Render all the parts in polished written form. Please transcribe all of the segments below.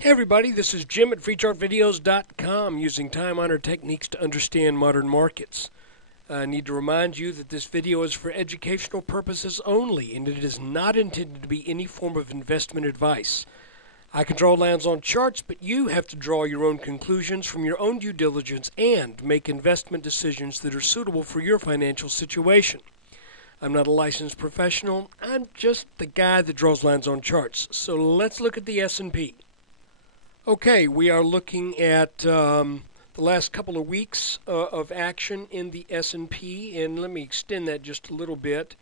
Hey everybody, this is Jim at FreeChartVideos.com using time-honored techniques to understand modern markets. I need to remind you that this video is for educational purposes only and it is not intended to be any form of investment advice. I can draw lines on charts, but you have to draw your own conclusions from your own due diligence and make investment decisions that are suitable for your financial situation. I'm not a licensed professional, I'm just the guy that draws lines on charts. So let's look at the S&P. Okay, we are looking at the last couple of weeks of action in the S&P, and let me extend that just a little bit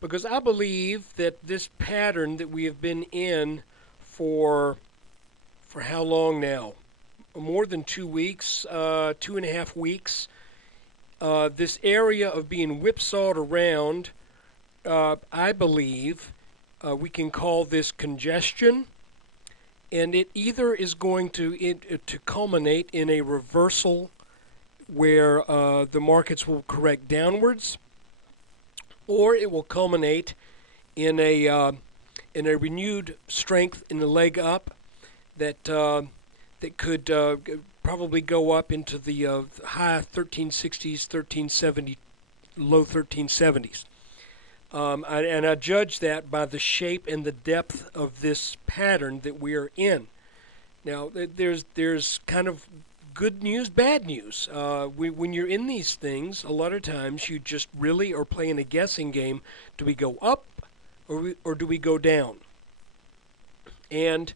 because I believe that this pattern that we have been in for how long now? More than 2 weeks, 2.5 weeks. This area of being whipsawed around, I believe we can call this congestion. And it either is going to culminate in a reversal where the markets will correct downwards, or it will culminate in a renewed strength in the leg up that could probably go up into the high 1360s, 1370, low 1370s. And I judge that by the shape and the depth of this pattern that we are in. Now, there's kind of good news, bad news. When you're in these things, a lot of times you just really are playing a guessing game. Do we go up or do we go down? And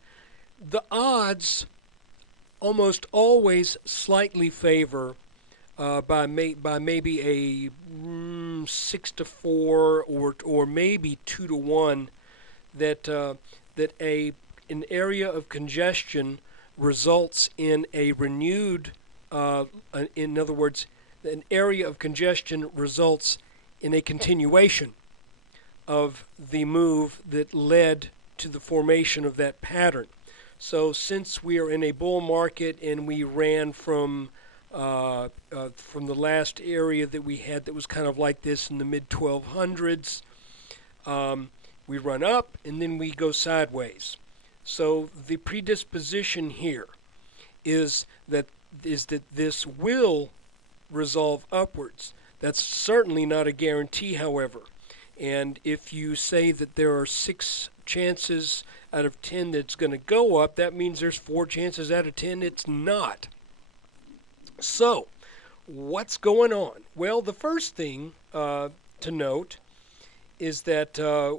the odds almost always slightly favor by maybe a 6-4 or maybe 2-1 that an area of congestion results in a renewed. In other words, an area of congestion results in a continuation of the move that led to the formation of that pattern. So since we are in a bull market and we ran from the last area that we had that was kind of like this in the mid-1200s, we run up and then we go sideways. So the predisposition here is that this will resolve upwards. That's certainly not a guarantee, however. And if you say that there are 6 chances out of 10 that's going to go up, that means there's 4 chances out of 10 it's not. So, what's going on? Well, the first thing to note is that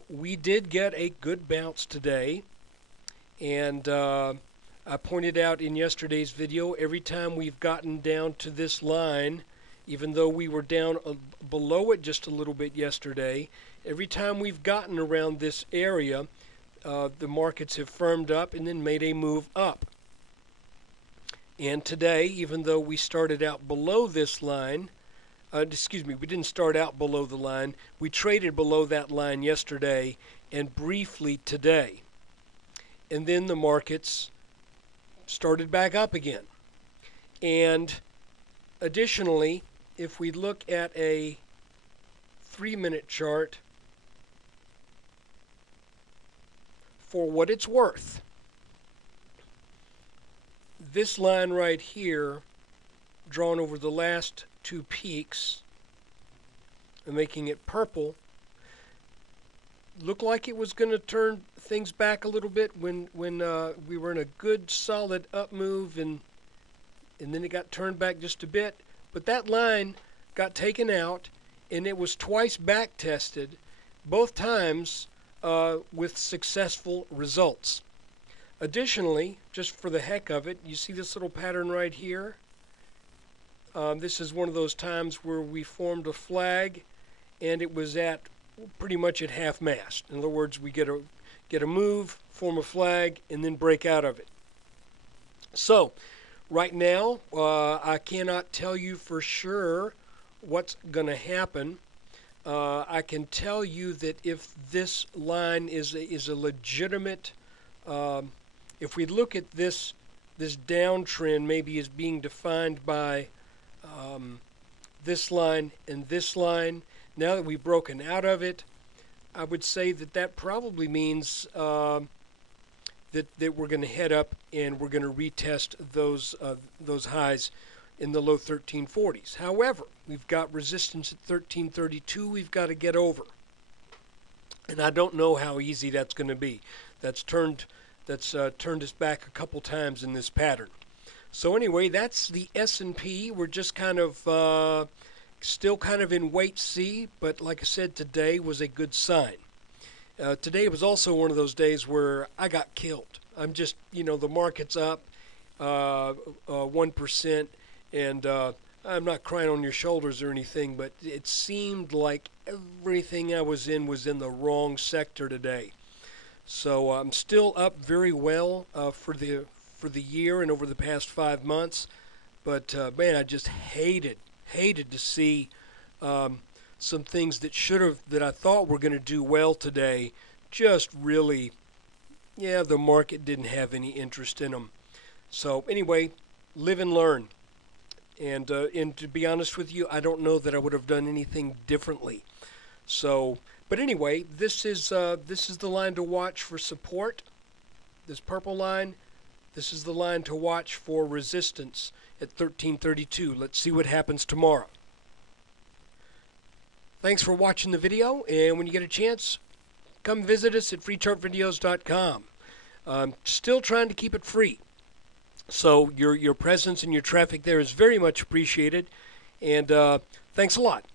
we did get a good bounce today. And I pointed out in yesterday's video, every time we've gotten down to this line, even though we were down below it just a little bit yesterday, every time we've gotten around this area, the markets have firmed up and then made a move up. And today, even though we started out below this line, we didn't start out below the line. We traded below that line yesterday and briefly today. And then the markets started back up again. And additionally, if we look at a 3-minute chart, for what it's worth, this line right here, drawn over the last 2 peaks and making it purple, looked like it was going to turn things back a little bit when we were in a good solid up move, and then it got turned back just a bit. But that line got taken out, and it was twice back tested, both times with successful results. Additionally, just for the heck of it, you see this little pattern right here? This is one of those times where we formed a flag and it was at pretty much at half mast. In other words, we get a move, form a flag, and then break out of it. So, right now, I cannot tell you for sure what's going to happen. I can tell you that if this line is a legitimate, if we look at this downtrend maybe as being defined by this line and this line, now that we've broken out of it, I would say that probably means that we're going to head up and we're going to retest those highs in the low 1340s. However, we've got resistance at 1332 we've got to get over. And I don't know how easy that's going to be. That's turned us back a couple times in this pattern. So anyway, that's the S&P. We're just kind of still kind of in wait see, but like I said, today was a good sign. Today was also one of those days where I got killed. I'm just, the market's up 1%, and I'm not crying on your shoulders or anything, but it seemed like everything I was in the wrong sector today. So I'm still up very well for the year and over the past 5 months, but man, I just hated to see some things that I thought were going to do well today. Just really, the market didn't have any interest in them. So anyway, live and learn. And to be honest with you, I don't know that I would have done anything differently. So, but anyway, this is the line to watch for support. This purple line. This is the line to watch for resistance at 1332. Let's see what happens tomorrow. Thanks for watching the video, and when you get a chance, come visit us at freechartvideos.com. I'm still trying to keep it free. So your presence and your traffic there is very much appreciated, and thanks a lot.